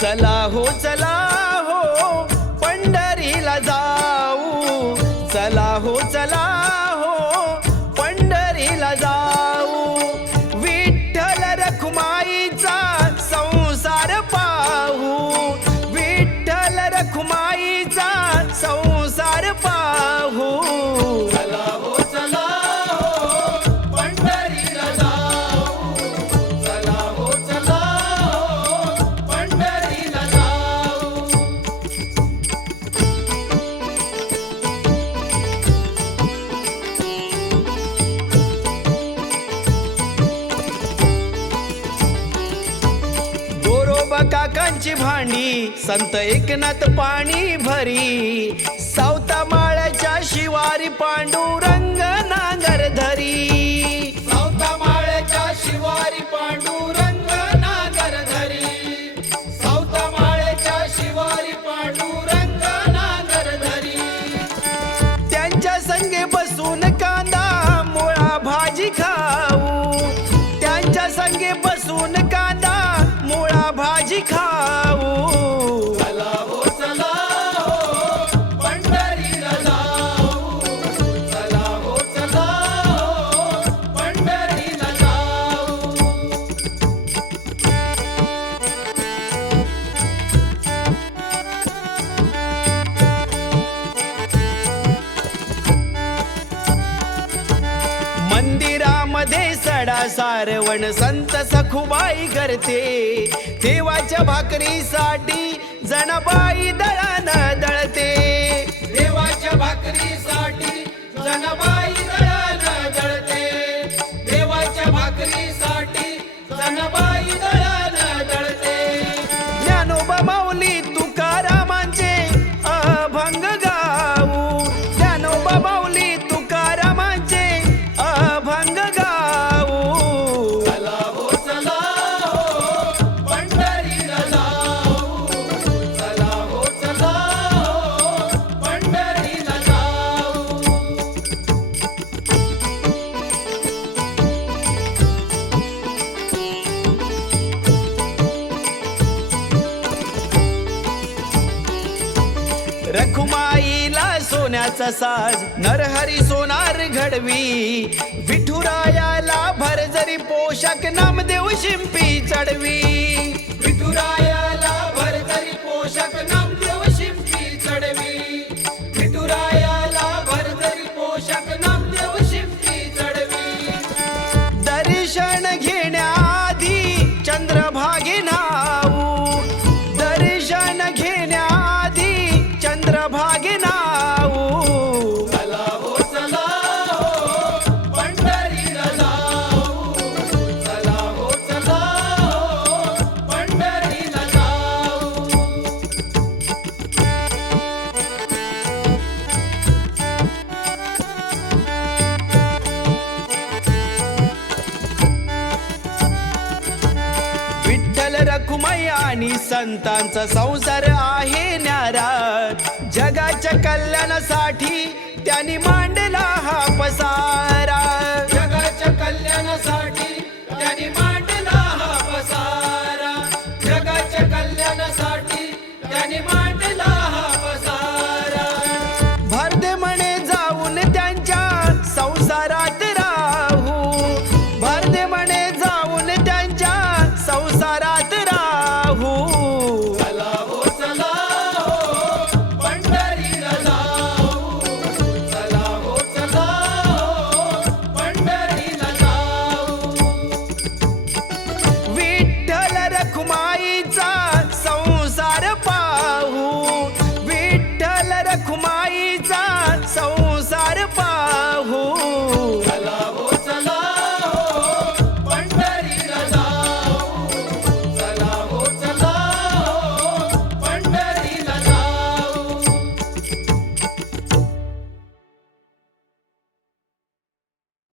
चला हो पंढरीला जाऊ, चला हो पंढरीला जाऊ, विठ्ठल रखुमाईचा संसार पाहू, विठ्ठल रखुमाईचा संसार पाहू। चला हो पंढरीला जाऊ, चला हो पंढरीला जाऊ। गोरोबा काकांची भांडी संत एकनाथ पाणी भरी, सावता माळ्याच्या शिवारी पांडुरंग नांगर धरी, सावता माळ्याच्या शिवारी पांडुरंग नागर धरी, सावता माळ्याच्या शिवारी पांडुरंग नागर धरी। त्यांच्या संगे बसून कांदा मुळा भाजी खाऊ, त्यांच्या संगे बसून कांदा मुळा भाजी खाऊ। चला हो पंढरीला जाऊ, चला हो पंढरीला जाऊ। मंदिरामध्ये सडा सारवण संत सखुबाई करते, देवाच्या भाकरीसाठी जनाबाई दळण दळते, देवाच्या भाकरीसाठी जनाबाई दळण दळते, देवाच्या भाकरीसाठी जनाबाई दळण दळते। ज्ञानोबा माऊली तुकारामांचे अभंग गाऊ, ज्ञानोबा माऊली तुकारामांचे अभंग गाऊ। चला हो पंढरीला जाऊ, चला हो पंढरीला जाऊ। रखुमाईला सोन्याचा साज नरहरी सोनार घडवी, विठुरायाला भरजरी पोशाख नामदेव शिंपी चढवी, विठुरायाला भरतरी पोषक नामदेव शिंपी चढवी, विठुरायाला भरतरी पोषक नामदेव शिंपी चढवी। दर्शन घेण्याआधी चंद्रभागे नाऊ, दर्शन घेण्याआधी चंद्रभागे नाऊ। चला हो पंढरीला जाऊ, चला हो पंढरीला जाऊ। विठ्ठल रखुमाई आणि संतांचा संसार आहे न्यारा, जगाच्या कल्याणासाठी त्यांनी मांडला हा पसार,